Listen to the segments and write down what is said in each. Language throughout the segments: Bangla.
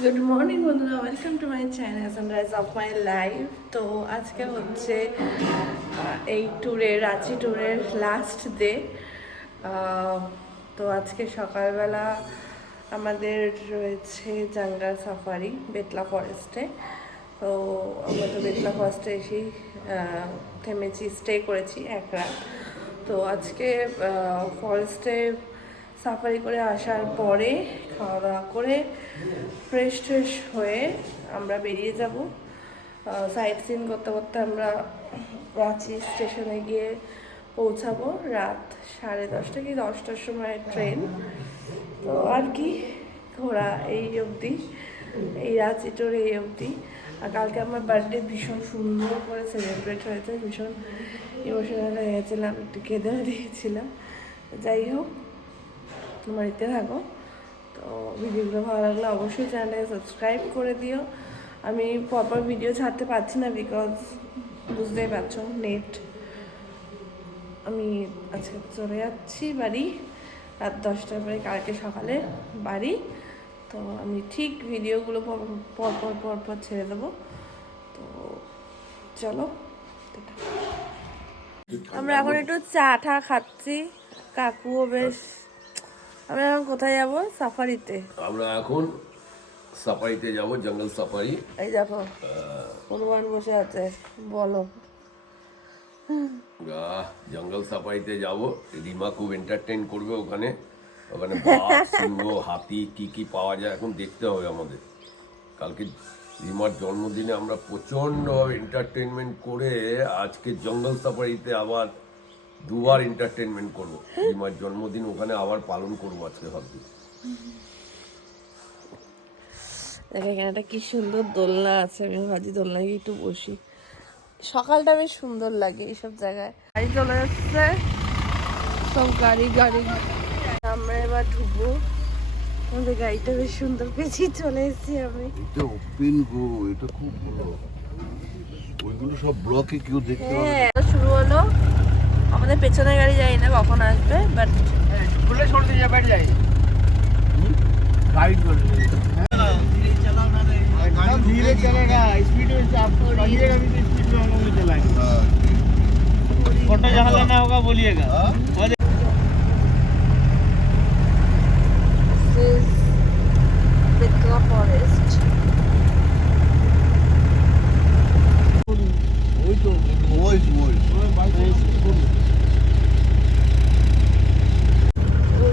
গুড মর্নিং বন্ধুরা, welcome to my channel sunrise of my life. তো আজকে হচ্ছে এই ট্যুরের রাঁচি ট্যুরের লাস্ট ডে। তো আজকে সকালবেলা আমাদের রয়েছে জাঙ্গল সাফারি বেতলা ফরেস্টে। তো আমরা তো বেতলা ফরেস্টে এসেই থেমেছি, স্টে করেছি এক রাত। তো আজকে ফরেস্টে সাফারি করে আসার পরে খাওয়া দাওয়া করে ফ্রেশ ট্রেশ হয়ে আমরা বেরিয়ে যাব। সাইট সিন করতে করতে আমরা রাঁচি স্টেশনে গিয়ে পৌঁছাবো রাত 10:30 কি 10টার সময় ট্রেন। তো আর কি ঘোরা এই অবধি, এই রাঁচি ট্যুর এই অবধি। আর কালকে আমার বার্থডে ভীষণ সুন্দর করে সেলিব্রেট হয়েছে, ভীষণ ইমোশনাল হয়ে গেছিলাম, একটু কেঁদেও দিয়েছিলাম। যাই হোক, তোমরা দেখতে থাকো। তো ভিডিওগুলো ভালো লাগলে অবশ্যই চ্যানেলটাকে সাবস্ক্রাইব করে দিও। আমি পরপর ভিডিও ছাড়তে পারছি না বিকজ বুঝতেই পারছো নেট। আমি আজকে চলে যাচ্ছি বাড়ি রাত 10টার পরে, কালকে সকালে বাড়ি। তো আমি ঠিক ভিডিওগুলো পরপর ছেড়ে দেবো। তো চলো, আমরা এখন একটু চা টা খাচ্ছি। কাকুও বেশ। আমরা এখন কোথায় যাব? সাফারিতে। আমরা এখন সাফারিতে যাব, জঙ্গল সাফারি। এই দেখো হনুমান বসে আছে, বলো। জঙ্গল সাফারিতে যাব, রিমা খুব এন্টারটেইন করবে ওখানে। ওখানে বাঘ, সিংহ, হাতি কি কি পাওয়া যায় এখন দেখতে হবে আমাদের। কালকে রিমার জন্মদিনে আমরা প্রচণ্ড এন্টারটেনমেন্ট করে আজকে জঙ্গল সাফারিতে আবার দুবার এন্টারটেনমেন্ট করবো। রিমার জন্মদিন ওখানে আবার পালন করবো আজকে ভাবছি। দেখ এখানে একটা কি সুন্দর দোলনা আছে, আমি ভাবছি দোলনায় গিয়ে একটু বসি। সকালটা বেশ সুন্দর লাগে এইসব জায়গায়। গাড়ি চলে যাচ্ছে, সব গাড়ি। আমরা এবার ঢুকবো। আমাদের গাড়িটা বেশ সুন্দর পেয়েছি, চলে এসেছি আমি। এটা ওপেন গো, এটা খুব ভালো। ওইগুলো সব ব্লকে কেউ দেখতে পাবে না। হ্যাঁ, শুরু হলো। আমাদের পেছনের গাড়ি যাই না কখন আসবে, বাট खुले छोड़ दीजिए, बैठ जाइए। गाइड कर दीजिए। एकदम धीरे चलेगा, स्पीड में आपको कहिएगा भी तो स्पीड में हम लोग चलाएंगे। फोटो जहाँ लेना होगा बोलिएगा। বেতলা ফরেস্ট। ওই তো ভয়েস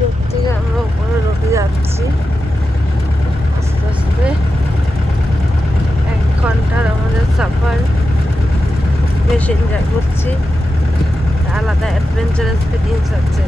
দূর থেকে আমরা উপরে রোডে যাচ্ছি আস্তে আস্তে। 1 ঘন্টার আমাদের সাফার, বেশ এনজয় করছি। আলাদা অ্যাডভেঞ্চার এক্সপিরিয়েন্স আছে।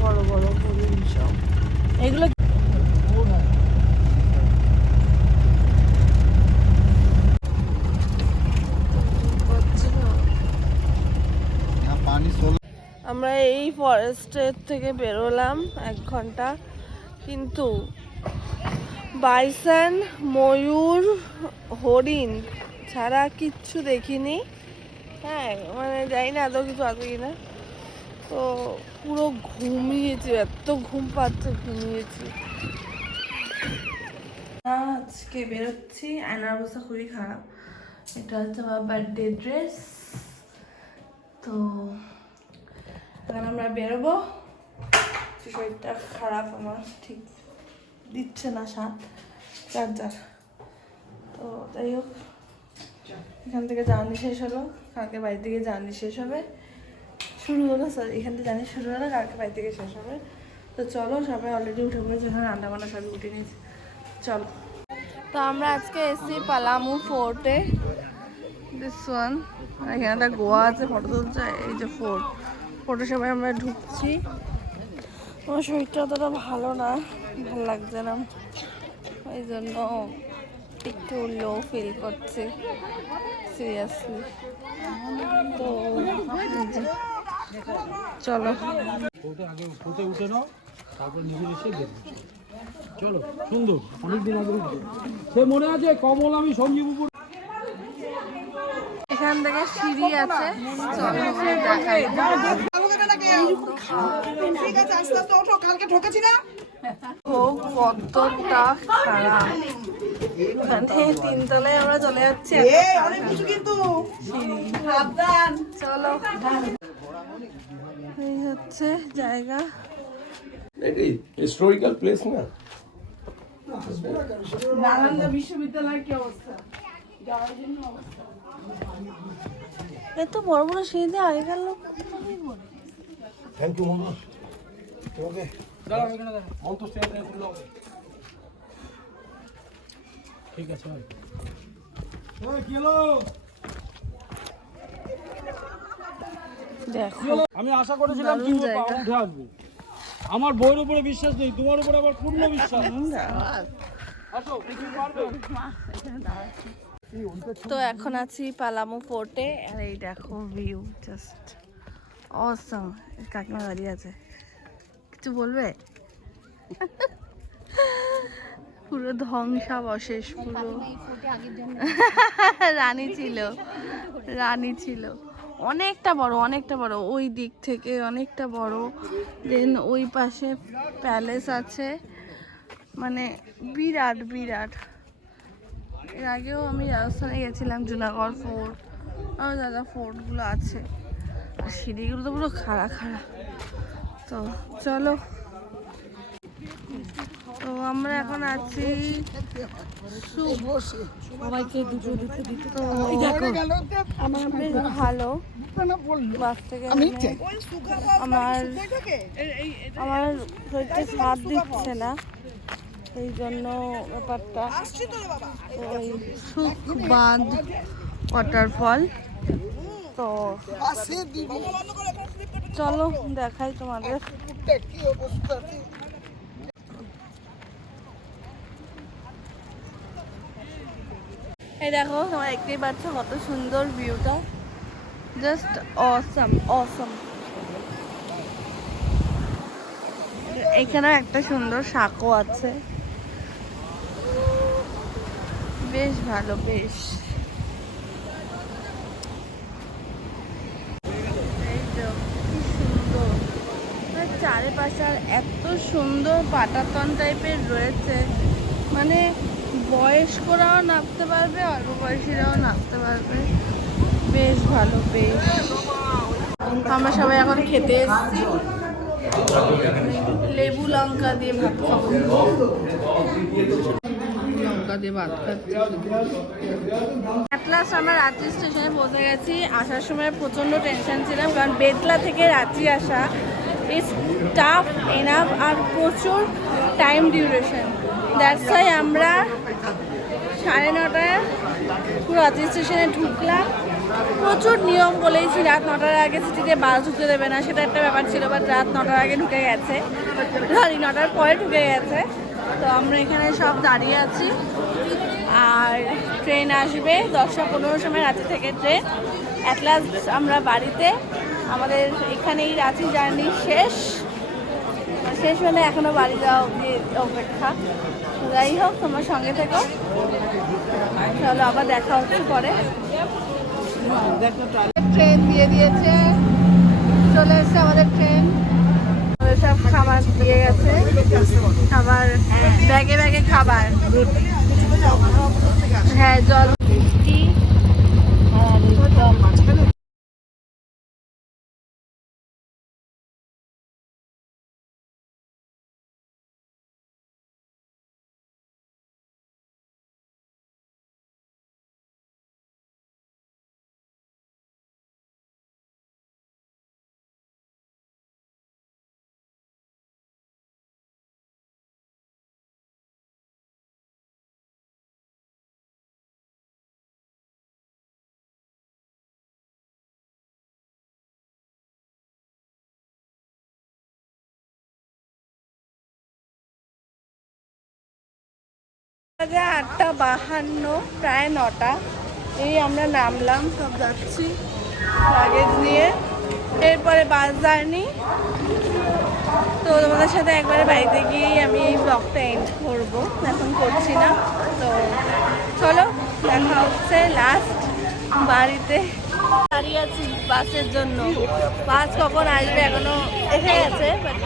বড় বড় হরিণ সব, এগুলো পানি চলে। আমরা এই ফরেস্টের থেকে বেরোলাম 1 ঘন্টা, কিন্তু বাইসন, ময়ূর, হরিণ ছাড়া কিচ্ছু দেখিনি। হ্যাঁ, মানে জানি না এত কিছু আছে কিনা। তো পুরো ঘুমিয়েছি, এত ঘুম পাচ্ছে, ঘুমিয়েছি। আজকে বেরোচ্ছি, আয়নার অবস্থা খুবই খারাপ। এটা হচ্ছে আমার বার্থডে ড্রেস। তো এখন আমরা বেরোবো। শরীরটা খারাপ আমার, ঠিক দিচ্ছে না সাথ চার্জার। তো যাই হোক, এখান থেকে জার্নি শেষ হলো, কালকে বাড়ি থেকে জার্নি শেষ হবে, শুরু হলো। সরি, এখান থেকে জার্নি শুরু হলো, কালকে বাড়ি থেকে শেষ হবে। তো চলো, সবাই অলরেডি উঠে পড়েছে, এখানে রান্না বান্না সবই উঠে নিয়েছে। চলো। তো আমরা আজকে এসেছি পালামু ফোর্টে। দিস ওয়ান, এখানে একটা গোয়া আছে, ফটো তুলছে। এই যে ফোর্টের সবাই আমরা ঢুকছি। আমার শরীরটা অতটা ভালো না, ভালো লাগছে না, ওই জন্য একটু লো ফিল করছি সিরিয়াসলি। তো চলো, ফোটে উঠে নাও, তারপর নিচে এসে দেখবে। চলো, সুন্দর, অনেকদিন আগে সে মনে আছে কমল আমি সঞ্জীব উপর। এখান থেকে সিঁড়ি আছে, চলো দেখাই। ও কতটা খারাপ, মানে তিনতলায় আমরা চলে যাচ্ছি, চলো। এই হচ্ছে জায়গা। এটাই হিস্টোরিক্যাল প্লেস না? নালন্দা বিশ্ববিদ্যালয়ের কি অবস্থা? এত বড় বড় সিঁড়ি আগেকার লোক থ্যাংক ইউ মন্টু তোমাকে ঠিক আছে দেখো। আমি আশা করেছিলাম কি উঠে আসবে, আমার বইয়ের উপরে বিশ্বাস নেই, তোমার উপরে আবার পূর্ণ বিশ্বাস। আসো, কিছু পারবে। তো এখন আছি পালামু ফোর্টে, আর এই দেখো ভিউ, জাস্ট অসাম। কাকিমা দাঁড়িয়ে আছে, কিছু বলবে? পুরো ধ্বংসাবশেষ, পুরো রানী ছিল, রানী ছিল। অনেকটা বড়, অনেকটা বড়, ওই দিক থেকে অনেকটা বড়। দেন ওই পাশে প্যালেস আছে, মানে বিরাট বিরাট। এর আগেও আমি রাজস্থানে গেছিলাম, জুনাগড় ফোর্ট, আরও যা ফোর্টগুলো আছে। আর সিঁড়িগুলো তো পুরো খাড়া খাড়া। তো চলো, তো আমরা এখন আছি সবাইকে দুটো দুটো দিতে। তো আমার বেশ ভালো, বাস থেকে আমার শরীরটা সাথ দিচ্ছে না, এই জন্য ব্যাপারটা। ওই সুখ বাঁধ ওয়াটারফল, তো চলো দেখাই তোমাদের। এই দেখো, তোমরা দেখতেই পাচ্ছ কত সুন্দর ভিউটা, জাস্ট অসাম অসাম। এখানে একটা সুন্দর সাঁকো আছে, বেশ ভালো, বেশ। এই তো কি সুন্দর, চারিপাশে আর এত সুন্দর পাটাতন টাইপের রয়েছে, মানে বয়স্করাও নামতে পারবে, অল্প বয়সীরাও নামতে পারবে, বেশ ভালো, বেশ। আমরা সবাই এখন খেতে এসেছি, লেবু লঙ্কা দিয়ে ভাত খাবো, লঙ্কা দিয়ে ভাত খাচ্ছি। অ্যাট লাস্ট আমরা রাঁচি স্টেশনে পৌঁছে গেছি। আসার সময় প্রচণ্ড টেনশন ছিলাম, কারণ বেতলা থেকে রাঁচি আসা ইজ টাফ এনাফ, আর প্রচুর টাইম ডিউরেশন। দ্যাটস ওয়াই আমরা 9:30টায় পুরো রাঁচি স্টেশনে ঢুকলাম। প্রচুর নিয়ম বলেইছি, রাত 9টার আগে সিটিতে বাস ঢুকতে দেবে না, সেটা একটা ব্যাপার ছিল, বাট রাত 9টার আগে ঢুকে গেছে, সরি 9টার পরে ঢুকে গেছে। তো আমরা এখানে সব দাঁড়িয়ে আছি, আর ট্রেন আসবে 10:15 সময় রাঁচি থেকে ট্রেন। অ্যাট লাস্ট আমরা বাড়িতে, আমাদের এখানেই রাঁচি জার্নি শেষ হলে এখনো বাড়ি যাওয়া অবধি অপেক্ষা। যাই হোক, তোমার সঙ্গে থেকো, চলো আবার দেখা হচ্ছে পরে। ট্রেন দিয়ে দিয়েছে, চলে এসছে আমাদের ট্রেন, সব খাবার দিয়ে গেছে, খাবার ব্যাগে ব্যাগে খাবার, হ্যাঁ জল মিষ্টি আর বাজে 8:52, প্রায় 9টা। এই আমরা নামলাম, সব যাচ্ছি লাগেজ নিয়ে, এরপরে বাস জার্নি। তো তোমাদের সাথে একবারে বাড়িতে গিয়েই আমি এই ব্লগটা এন্ড করবো, এখন করছি না। তো চলো দেখা হচ্ছে লাস্ট বাড়িতে দাঁড়িয়ে আছি বাসের জন্য। বাস কখন আসবে এখনো এসে গেছে but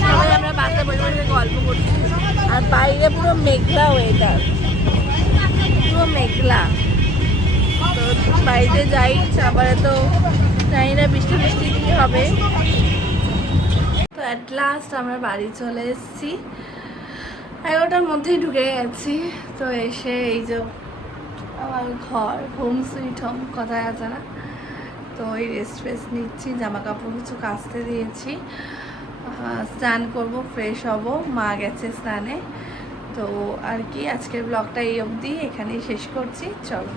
সবাই আমরা বাসে বসে বসে গল্প করছি আর বাইরে পুরো মেঘলা ওয়েদার, পুরো মেঘলা। তো বাড়িতে যাই, তারপরে তো জানি না বৃষ্টি বৃষ্টি কী হবে। তো অ্যাট লাস্ট আমরা বাড়ি চলে এসেছি, 11টার মধ্যেই ঢুকে গেছি। তো এসে এই যে আমার ঘর, হোম সুইট হোম, কথায় আছে না। তো এই রেস্ট ফেস্ট নিচ্ছি, জামা কাপড় কিছু কাচতে দিয়েছি, স্নান করব, ফ্রেশ হব, মা গেছে স্নানে। তো আর কি, আজকের ব্লগটা এই অবধি, এখানেই শেষ করছি, চলো।